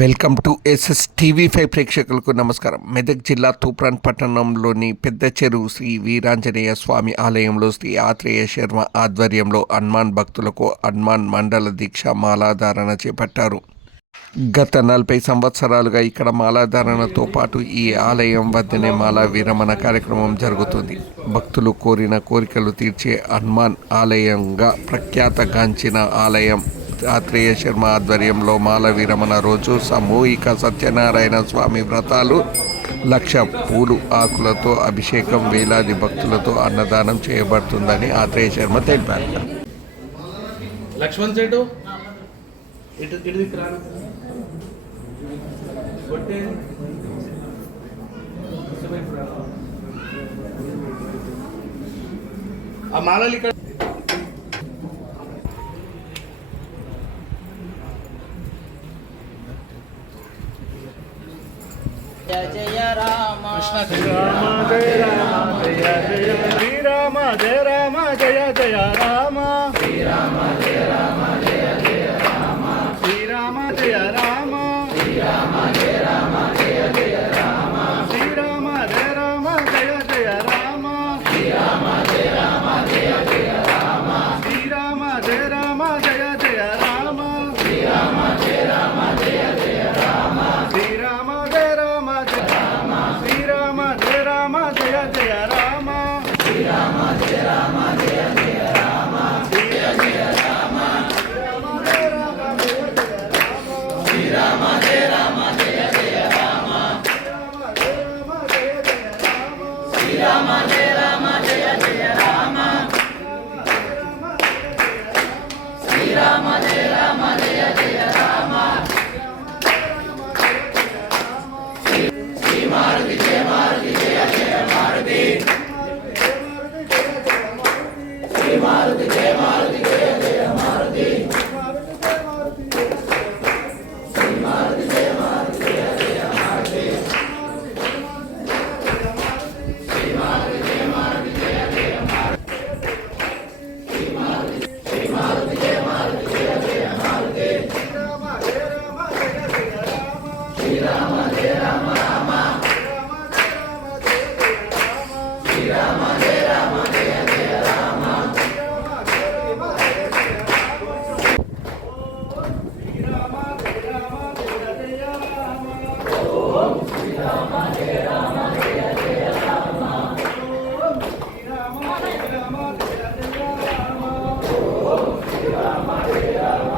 Welcome to TV5 ప్రేక్షకులకు నమస్కారం. మెదక్ జిల్లా తూప్రాన్ పట్టణంలోని పెద్ద చెరువు శ్రీ వీరాంజనేయ స్వామి ఆలయంలో శ్రీ ఆత్రేయ శర్మ ఆధ్వర్యంలో హనుమాన్ భక్తులకు హనుమాన్ మండల దీక్ష మాలాధారణ చేపట్టారు. గత 40 సంవత్సరాలుగా ఇక్కడ మాలాధారణతో పాటు ఈ ఆలయం వద్దనే మాలా విరమణ కార్యక్రమం జరుగుతుంది. భక్తులు కోరిన కోరికలు తీర్చే హనుమాన్ ఆలయంగా ప్రఖ్యాతగాంచిన ఆలయం ఆత్రేయ శర్మ ఆధ్వర్యంలో మాల విరమణ రోజు సామూహిక సత్యనారాయణ స్వామి వ్రతాలు, 1,00,000 పూలు ఆకులతో అభిషేకం, వేలాది భక్తులతో అన్నదానం చేయబడుతుందని ఆత్రేయ శర్మ తెలిపారు. లక్ష్మణ్ చెట్టు ఇటు దిక్కురాను ఆ మాలలు ఇక్కడ జయ జయ రామ కృష్ణ జయ రామ జయ రామ జయ జయ శ్రీరామ జయ రామ జయ జయ రామ శ్రీరామ జయ రామ జయ జయ రామ శ్రీరామ జయ రామ శ్రీరామ జయ రామ జయ జయ రామ శ్రీరామ జయ రామ జయ జయ రామ శ్రీరామ జయ రామ జయ జయ రామ శ్రీరామ జయ రామ జయ జయ రామ శ్రీరామ జయ రామ జయ జయ రామ శ్రీరామ జయ రామ జయ రామ శ్రీరామ జయ రామ జయ జయ రామ శ్రీరామ జయ రామ జయ జయ రామ జయ జయ రామ శ్రీరామ జయ రామ జయ జయ రామ శ్రీరామ జయ రామ జయ జయ రామ శ్రీరామ జయ రామ జయ జయ రామ శ్రీ మారుతి జయ మారుతి జయ జయ మారుతి శ్రీ మారుతి జయ మారుతి జయ జయ మారుతి శ్రీ మారుతి జయ మారుతి జయ జయ మారుతి శ్రీ మారుతి జయ మారుతి జయ జయ మారుతి శ్రీ మారుతి జయ మారుతి జయ జయ మారుతి శ్రీరామ జయ రామ రామ శ్రీరామ జయ రామ జయ జయ రామ శ్రీరామ